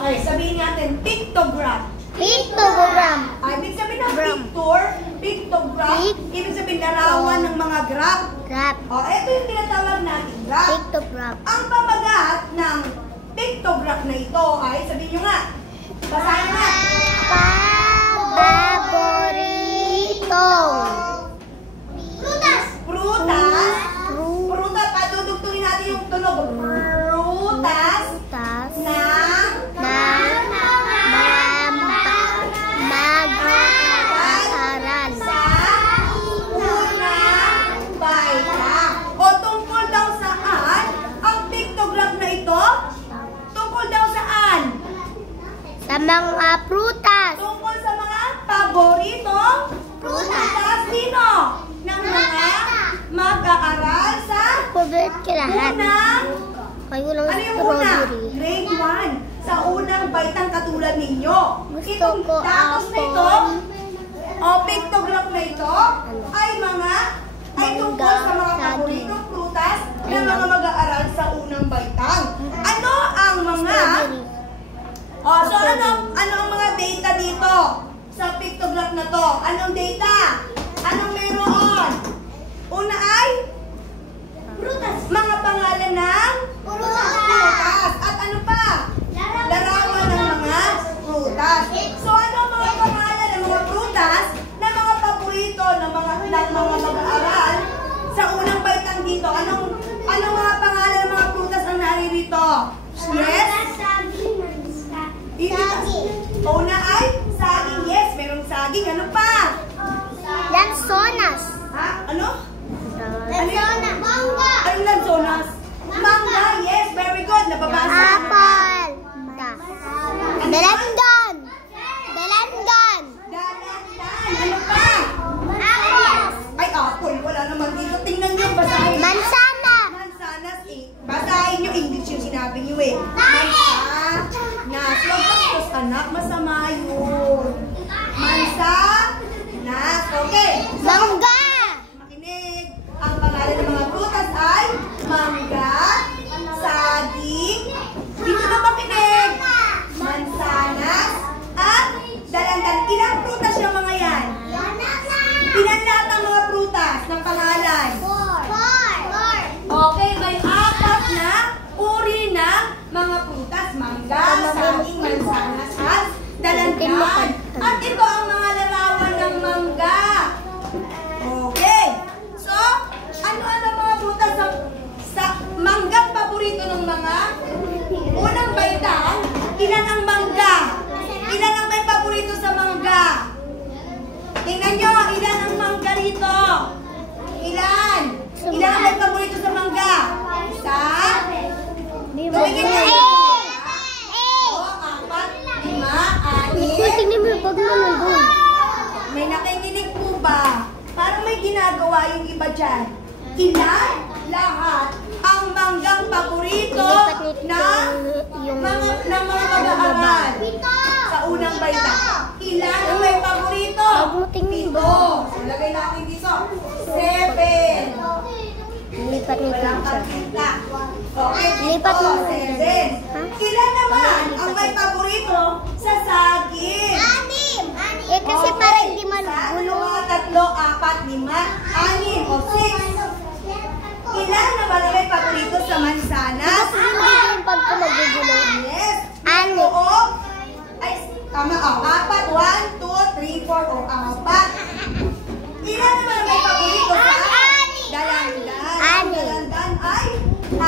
Okay, sabihin natin, pictogram. Pictogram. Ibig sabihin ng picture, pictogram, ibig sabihin larawan ng mga graph. Graph. O, ito yung tinatawag natin graph. Pictogram. Ang pamagat ng pictograph na ito ay, sabihin nyo nga, basahin nga. Paboritong. Prutas. Prutas. Prutas. Padudugtungin natin yung tunog. Prutas. Mag-aaral. Sa unang baitang. O tungkol daw saan ang pictograph na ito? Tungkol daw saan? Sa mga prutas. Tungkol sa mga paboritong prutas. Sino? Ng mga mag-aaral sa unang. Ano yung una? Grade 1. Sa unang baitang katulad ninyo. Itong datos na ito, o pictograph na ito, ay tungkol sa mga paboritong prutas ng mga mag-aaral sa unang baitang. Ano ang mga... so ano ang mga data dito sa pictograph na to? Anong data? Anong meron? Una ay prutas. Mga pangalan ng prutas. At ano pa? Larawan ng mga prutas. So ano ang mga pangalan ng mga prutas na mga paborito ng mga mag-aaral sa unang baitang dito? Anong mga pangalan ng mga prutas ang naririto? Yes? Una ay saging. Yes, merong saging. Ano pa? Lanzonas. Ha? Ano? Lanzonas. Mangga. Ano lanzonas? Mangga. Yes, very good. Nababasa. Apple. Dalandan. Dalandan. Ano pa? Apple. Ay, apple. Wala naman dito. Tingnan nyo. Basahin. Mansana. Mansanas eh. Basahin nyo. English yung sinabi nyo eh. Mansanas. Tapos anak, masama yun. Mansanas. Okay. Mangga. Makinig. Ang pangalan ng mga prutas ay mangga, saging, dito na makinig, mansanas, at dalandan. Ilang prutas yung mga yan? Ilan lahat ang mga prutas ng pangalan? 4. Okay, may 4 na uri ng mga prutas. Mangga, saging, mansanas, at dalandan. At ito ang mga larawan ng mangga. Okay. So, ano mga prutas sa manggang paborito ng mga unang baitang? Ilan ang mangga? Ilan ang may paborito sa mangga? Tingnan nyo, ilan ang mangga rito? Ilan? Ilan ang may paborito sa mangga? Isa? Tumingin nyo. 4, 5, 6, 7. May nakikinig po ba? Parang may ginagawa yung iba dyan. Ilan lahat ang manggang paborito ng mga mag-aaral sa unang baita? Ilan ang may paborito? 7. So, lagay natin dito. 7. Lipat nito. Okay, Lipat dito. mo. 7. Ilan naman ang may paborito sa saging? 6. Kasi parang hindi magulo. 3, 4, 5, 6 o 6. Ilan naman ang may paborito sa mansanas? Hindi pag magugulo. Yes. 6. Ay, tama. 4. 1, 2, 3, 4 o 4. Ilan naman ang may paborito sa dalandan? Ang dalandan ay 6.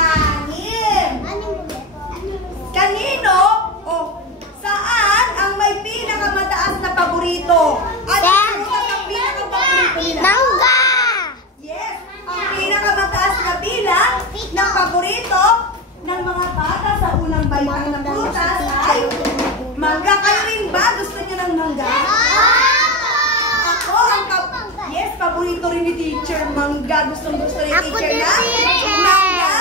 Kanino o saan ang may pinakamataas na paborito? Ano ang pinakapaborito nila? Mangga! Yes, ang pinakamataas na bilang ng paborito ng mga bata sa unang baitang ng prutas ay mangga. Kayo rin ba? Gusto niyo ng mangga? Ako ang paborito rin ni teacher. Mangga. Gustong-gusto ni teacher na? Mangga.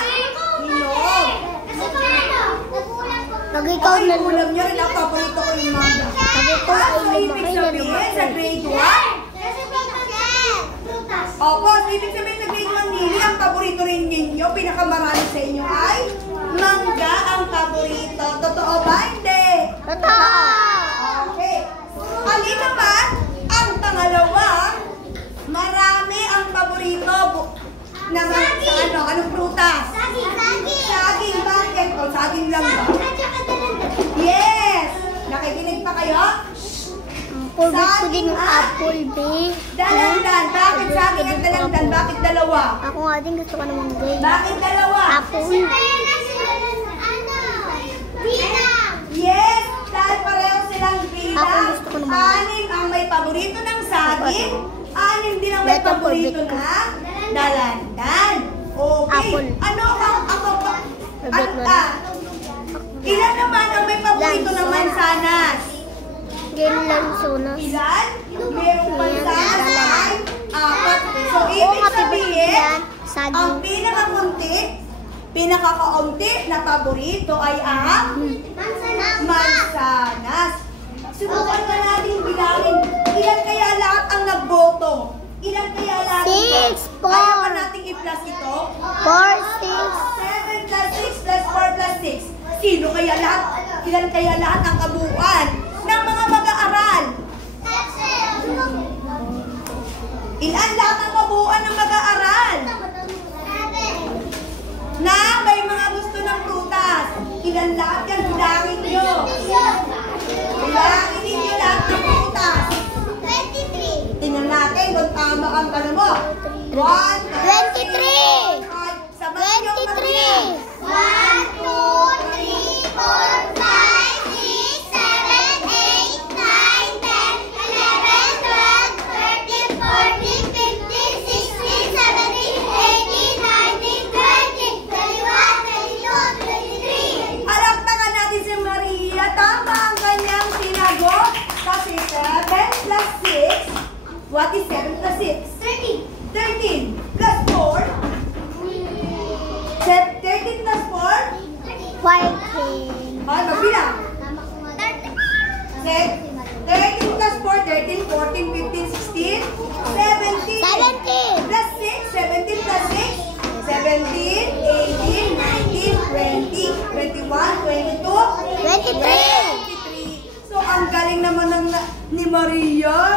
Hinog. Pag ikaw Okay, na ulam niyo rin ang paborito ko yung mangga. So, ibig sabihin sa grade 1? Opo, ibig sabihin sa grade 1 nili, ang paborito rin ninyo, pinakamarami sa inyo ay mangga ang paborito. Totoo ba? Hindi. favorite ko din yung apple, be. Dalandan. Bakit saging at dalandan? Bakit dalawa? Ako nga din gusto ko naman gay. Bakit dalawa? Apple. Yes! Dahil pareho silang Ako bilang. gusto ko naman. 6 ang may paborito ng saging. 6 din ang may Ito, paborito favorite ko. ng dalandan. Okay. Apple. Ano ang Favorite mo ilan naman ang may paborito ng mansanas? Ganyan lang sonas. Ilan? Merong mansanas ay 4. So, Oo ibig nga, favorite ko sabihin, yan. Saging. ang pinakakaunti na paborito ay ang mansanas. Subukan na natin bilangin. Ilan kaya lahat ang nagboto? Ilan kaya lahat? 6, 4. Kaya pa natin i-plus ito? 4, 7 6. plus 6 plus 4 plus 6. Sino kaya lahat? Ilan kaya lahat ang kabuuan ng mga mag-aaral? Ilan lahat ang kabuuan ng mag-aaral? Na may mga gusto ng prutas. Ilan lahat yan? Bilangin nyo. Bilangin ninyo lahat ng prutas. 23. Tingnan natin kung tama ang ano mo. 1, 23. 23. 1, 2, 3, 4, 5, 6, 7, 8, 9, 10, 11, 12, 13, 14, 15, 16, 17, 18, 19, 20, 21, 22, 23. Alaktakan natin si Maria. Tama ang kanyang sinagot. Kasi 7 plus 6. What is 7 plus 6? 13 plus 4. 13 plus 4. 14. Ay, magbilang. 13 plus 4, 13, 14, 15, 16, 17. 17. Plus 6, 17 plus 6, 17, 18, 19, 20, 21, 22, 23. 23. So, ang galing naman ni Maria.